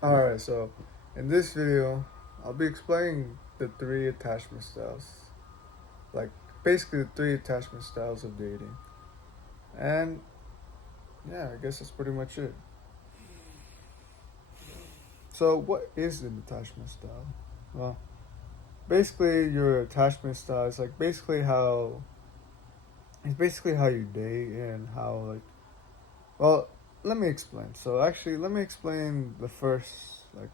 Alright, so in this video, I'll be explaining the three attachment styles. Like, basically, the three attachment styles of dating. And yeah, I guess that's pretty much it. So, what is an attachment style? Well, basically, your attachment style is like basically how you date and how, like, well, let me explain. So, actually, let me explain the first, like,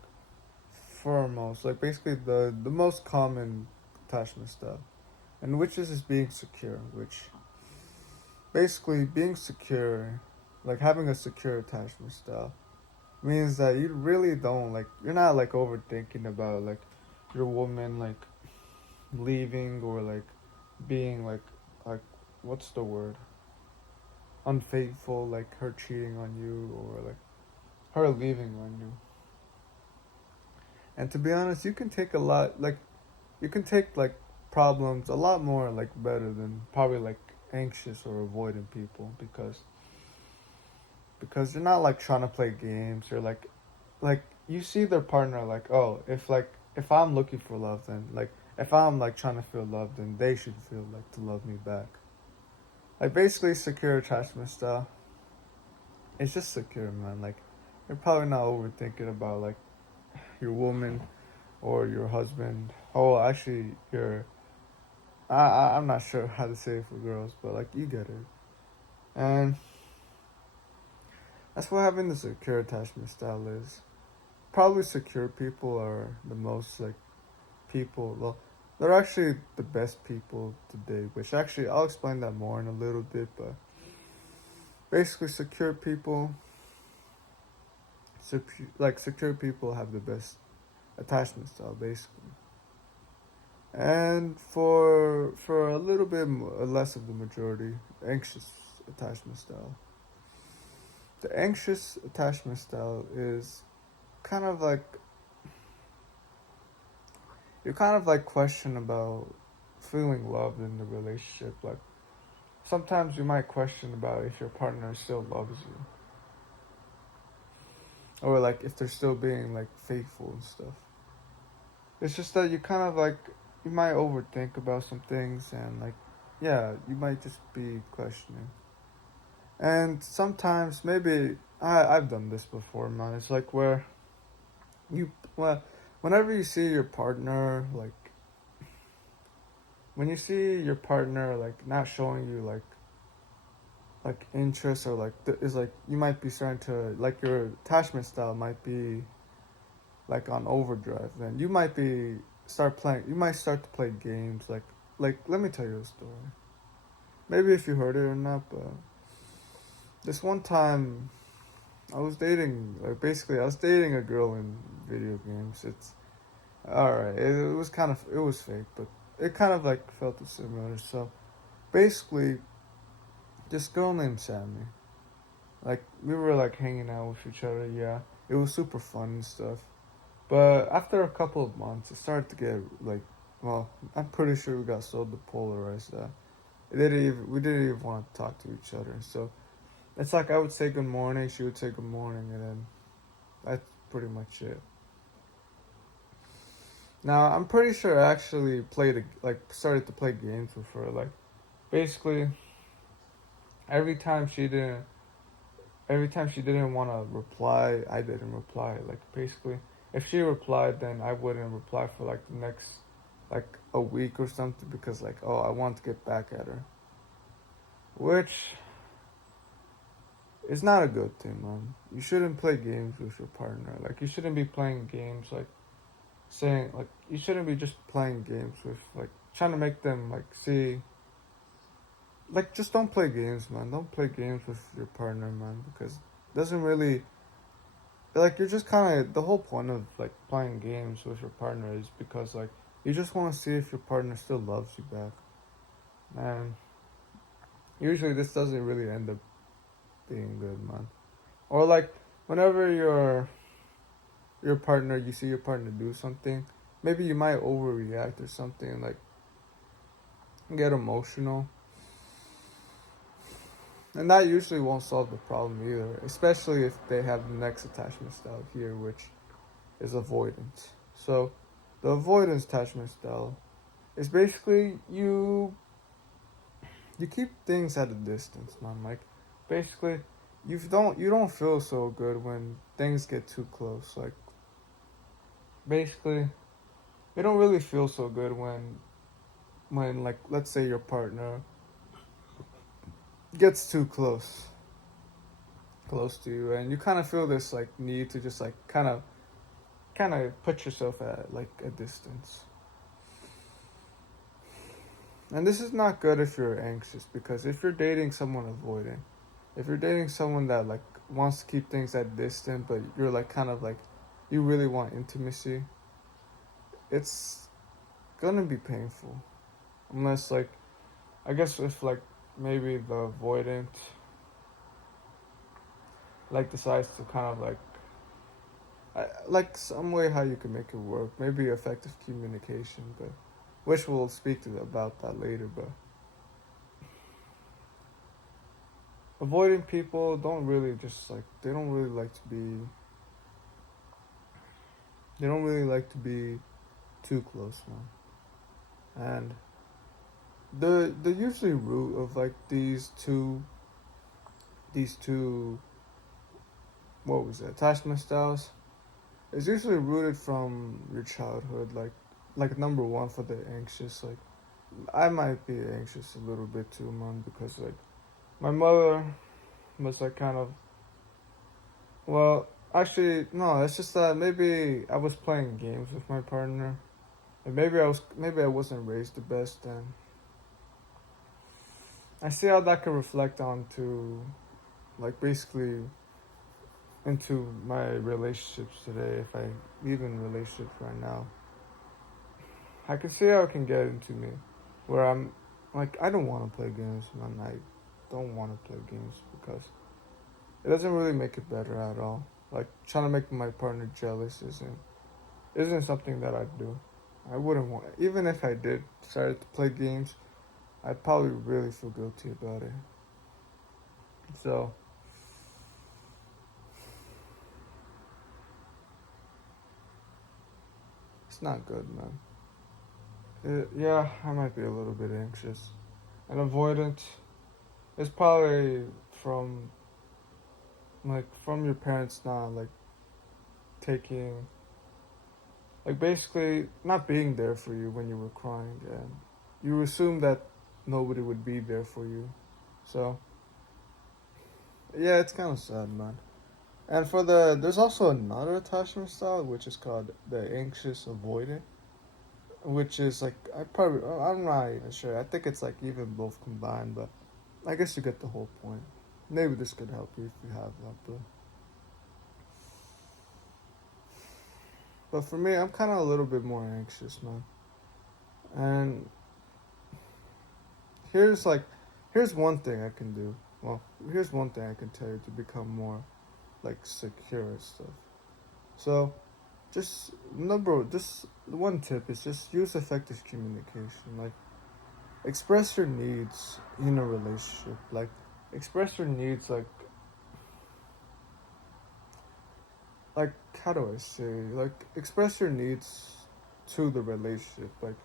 foremost, like, basically the most common attachment style, and which is being secure, which basically being secure, like having a secure attachment style, means that you really don't like, you're not like overthinking about like your woman like leaving or like being like what's the word, unfaithful, like her cheating on you or like her leaving on you. And to be honest, you can take a lot, like you can take like problems a lot more like better than probably like anxious or avoidant people, because you're not like trying to play games or like you see their partner like, oh, if I'm looking for love, then like if I'm like trying to feel love, then they should feel like to love me back. Like basically secure attachment style, it's just secure, man. Like you're probably not overthinking about like your woman or your husband. Oh, actually your I'm not sure how to say it for girls, but like you get it. And that's what having the secure attachment style is. Probably secure people are the most like people. Well, they're actually the best people to date. Which actually I'll explain that more in a little bit. But basically, secure people have the best attachment style, basically. And for a little bit less of the majority, anxious attachment style. The anxious attachment style is kind of like, you kind of like question about feeling loved in the relationship. Like sometimes you might question about if your partner still loves you, or like if they're still being like faithful and stuff. It's just that you kind of like, you might overthink about some things, and like, yeah, you might just be questioning. And sometimes maybe I've done this before, man. It's like where you, well, whenever you see your partner like, when you see your partner like not showing you like interest, or like is like, you might be starting to like, your attachment style might be like on overdrive, then you might start to play games like let me tell you a story, maybe if you heard it or not. But this one time I was dating, like basically I was dating a girl in video games. It's all right, it was kind of, it was fake, but it kind of like felt similar. So basically, this girl named Sammy, like we were like hanging out with each other. Yeah, it was super fun and stuff. But after a couple of months, it started to get like, well, I'm pretty sure we got so depolarized that we didn't even want to talk to each other. So it's like I would say good morning, she would say good morning, and then that's pretty much it. Now I'm pretty sure I actually started to play games with her. Like basically, every time she didn't every time she didn't want to reply, I didn't reply. Like basically, if she replied, then I wouldn't reply for like the next like a week or something, because like, oh, I want to get back at her, which is not a good thing, man. You shouldn't play games with your partner. Like you shouldn't be playing games like saying like, you shouldn't be just playing games with like trying to make them like see, like just don't play games, man. Don't play games with your partner, man, because it doesn't really, like, you're just kind of, the whole point of like playing games with your partner is because like you just want to see if your partner still loves you back. And usually this doesn't really end up being good, man. Or like whenever your partner, you see your partner do something, maybe you might overreact or something, like get emotional, and that usually won't solve the problem either, especially if they have the next attachment style here, which is avoidant. So the avoidance attachment style is basically you keep things at a distance, man. Like basically you don't feel so good when things get too close. Like basically you don't really feel so good when like let's say your partner gets too close to you, and you kind of feel this like need to just like kind of put yourself at like a distance. And this is not good if you're anxious, because if you're dating someone avoiding, if you're dating someone that like wants to keep things at distance, but you're like kind of like you really want intimacy, it's gonna be painful. Unless like I guess if like maybe the avoidant like decides to kind of like some way how you can make it work. Maybe effective communication, but which we'll speak to about that later. But avoiding people don't really just like they don't really like to be too close, man. And the usually root of like these two what was it attachment styles is usually rooted from your childhood. Like number one for the anxious, like I might be anxious a little bit too, man, because like my mother was like kind of well, actually no, it's just that maybe I was playing games with my partner, and maybe I wasn't raised the best, and I see how that can reflect onto like basically into my relationships today. If I even relationships right now, I can see how it can get into me, where I'm like I don't want to play games, man. I don't want to play games because it doesn't really make it better at all. Like trying to make my partner jealous isn't something that I'd do. I wouldn't want, even if I did start to play games, I'd probably really feel guilty about it. So it's not good, man. Yeah, I might be a little bit anxious and avoidant. It's probably from from your parents not like taking like basically not being there for you when you were crying, and you assume that nobody would be there for you. So yeah, it's kind of sad, man. And there's also another attachment style which is called the anxious avoidant, which is like I'm not even sure. I think it's like even both combined, but I guess you get the whole point. Maybe this could help you if you have that, but for me, I'm kind of a little bit more anxious, man. And here's like here's one thing I can do. Well, here's one thing I can tell you to become more like secure and stuff. So just one tip is just use effective communication. Like express your needs in a relationship. Like express your needs like how do I say, like express your needs to the relationship. Like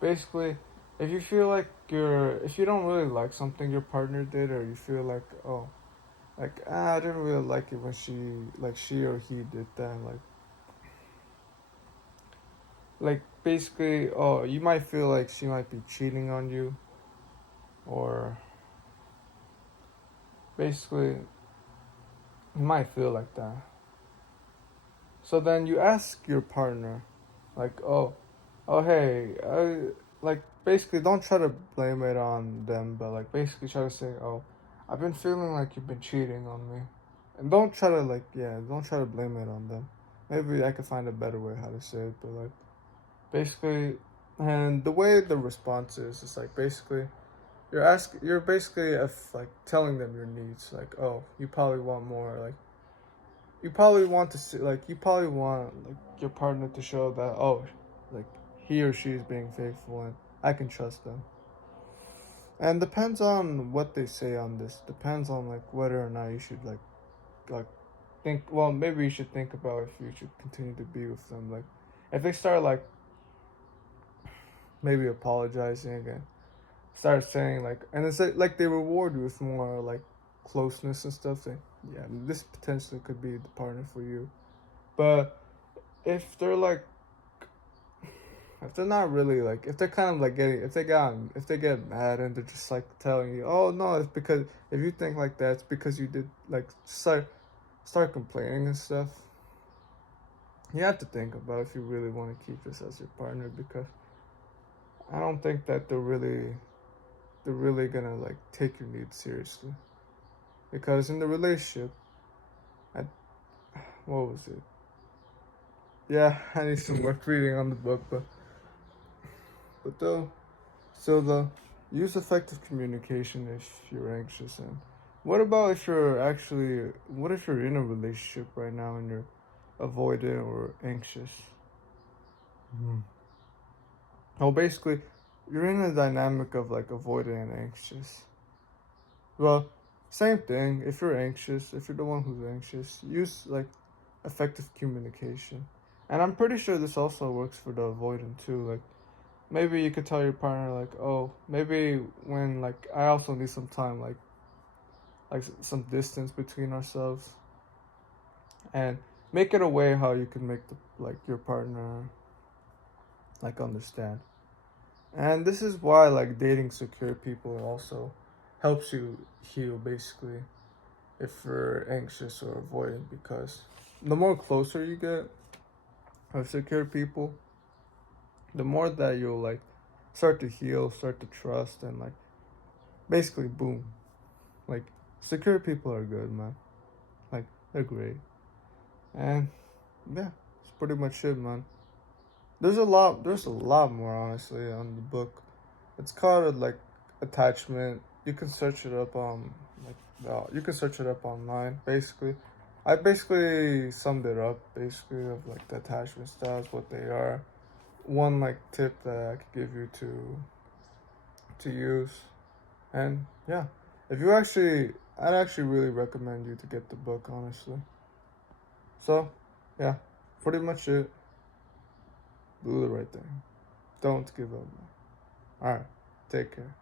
basically if you feel like if you don't really like something your partner did, or you feel like oh like I didn't really like it when she or he did that, like basically oh you might feel like she might be cheating on you, or basically you might feel like that. So then you ask your partner, like, oh, hey, like, basically, don't try to blame it on them, but like, basically, try to say, oh, I've been feeling like you've been cheating on me, and don't try to don't try to blame it on them. Maybe I could find a better way how to say it, but like, basically, and the way the response is like basically. You're basically if like telling them your needs, like oh you probably want more, like you probably want to see, like you probably want like your partner to show that oh like he or she is being faithful and I can trust them. And depends on what they say on this, depends on like whether or not you should like think, well, maybe you should think about if you should continue to be with them. Like, if they start like maybe apologizing and start saying like, and it's like they reward you with more like closeness and stuff, then yeah, this potentially could be the partner for you. But if they're like, if they're not really like, if they're kind of like getting, if they get mad and they're just like telling you, oh no, it's because if you think like that, it's because you did like start complaining and stuff. You have to think about if you really want to keep this as your partner, because I don't think that they're really gonna like take your needs seriously. Because in the relationship, I, what was it? Yeah, I need some more reading on the book, but though, so the use effective communication if you're anxious. And what about if you're actually, what if you're in a relationship right now and you're avoidant or anxious? Mm. Well, basically, you're in a dynamic of like avoidant and anxious. Well, same thing. If you're anxious, if you're the one who's anxious, use like effective communication. And I'm pretty sure this also works for the avoidant too. Like maybe you could tell your partner like, "Oh, maybe when like I also need some time like some distance between ourselves." And make it a way how you can make the like your partner like understand. And this is why like dating secure people also helps you heal basically if you're anxious or avoidant, because the more closer you get with secure people, the more that you'll like start to heal, start to trust, and like basically boom. Like secure people are good, man. Like they're great. And yeah, it's pretty much it, man. There's a lot more honestly on the book. It's called like attachment. You can search it up like you can search it up online basically. I basically summed it up basically of like the attachment styles, what they are. One like tip that I could give you to use. And yeah, if you actually, I'd actually really recommend you to get the book honestly. So yeah, pretty much it. Do the right thing. Don't give up. All right, take care.